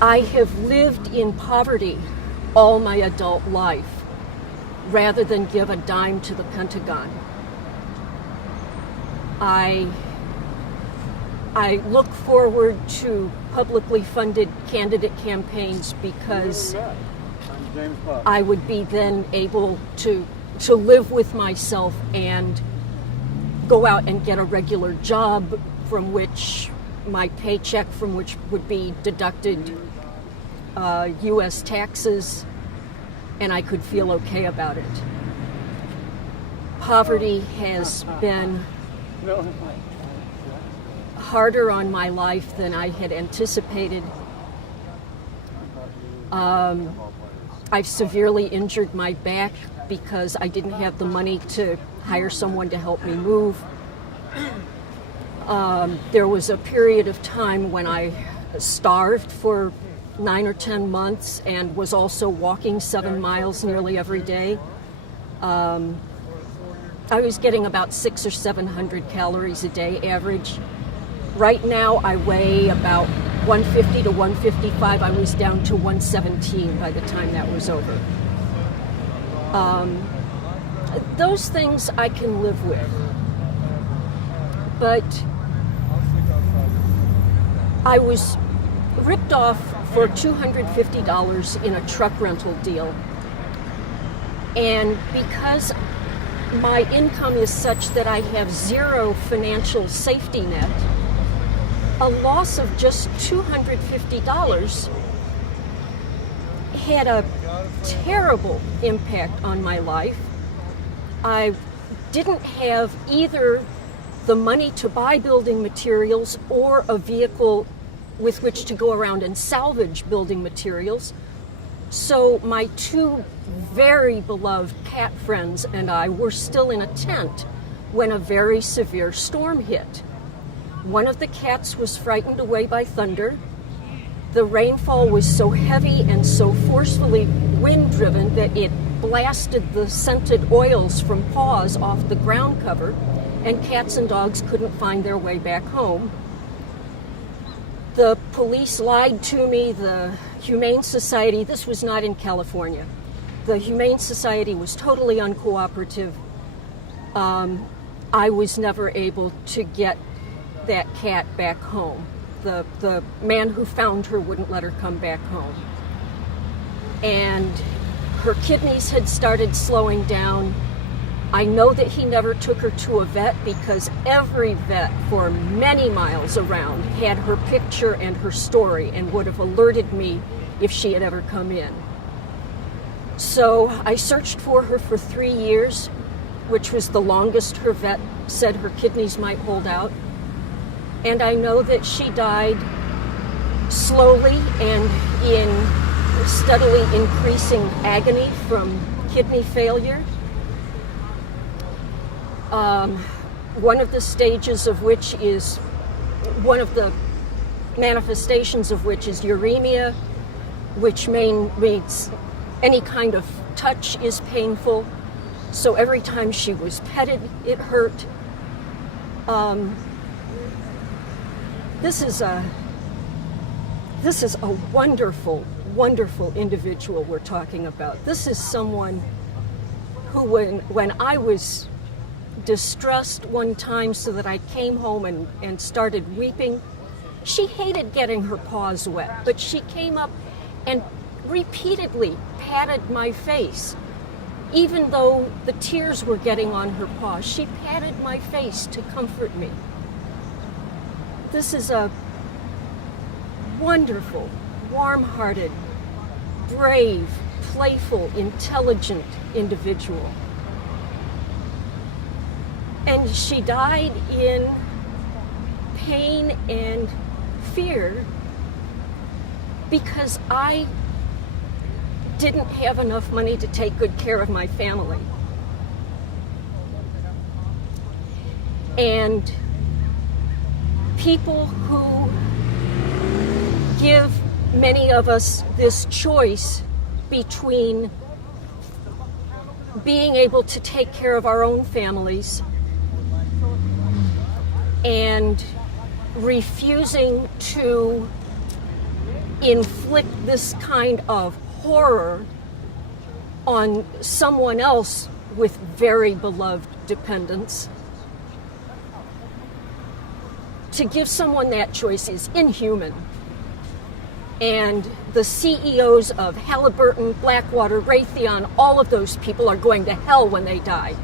I have lived in poverty all my adult life rather than give a dime to the Pentagon. I look forward to publicly funded candidate campaigns because I would be then able to live with myself and go out and get a regular job from which my paycheck from which would be deducted U.S. taxes, and I could feel okay about it. Poverty has been harder on my life than I had anticipated. I've severely injured my back because I didn't have the money to hire someone to help me move. There was a period of time when I starved for 9 or 10 months and was also walking 7 miles nearly every day. I was getting about 600 or 700 calories a day average. Right now I weigh about 150 to 155. I was down to 117 by the time that was over. Those things I can live with. But I was ripped off for $250 in a truck rental deal. And because my income is such that I have zero financial safety net, a loss of just $250 had a terrible impact on my life. I didn't have either the money to buy building materials or a vehicle with which to go around and salvage building materials. So my two very beloved cat friends and I were still in a tent when a very severe storm hit. One of the cats was frightened away by thunder. The rainfall was so heavy and so forcefully wind-driven that it blasted the scented oils from paws off the ground cover, and cats and dogs couldn't find their way back home. The police lied to me. The Humane Society, this was not in California, the Humane Society was totally uncooperative. I was never able to get that cat back home. The man who found her wouldn't let her come back home. And her kidneys had started slowing down. I know that he never took her to a vet because every vet for many miles around had her picture and her story and would have alerted me if she had ever come in. So I searched for her for 3 years, which was the longest her vet said her kidneys might hold out. And I know that she died slowly and in steadily increasing agony from kidney failure. One of the stages of which is, one of the manifestations of which is uremia, which means any kind of touch is painful. So every time she was petted, it hurt. This is a wonderful, wonderful individual we're talking about. This is someone who, when I was distressed one time so that I came home and started weeping, she hated getting her paws wet, but she came up and repeatedly patted my face. Even though the tears were getting on her paws, she patted my face to comfort me. This is a wonderful, warm-hearted, brave, playful, intelligent individual. And she died in pain and fear because I didn't have enough money to take good care of my family. And people who give many of us this choice between being able to take care of our own families and refusing to inflict this kind of horror on someone else with very beloved dependents. To give someone that choice is inhuman. And the CEOs of Halliburton, Blackwater, Raytheon, all of those people are going to hell when they die.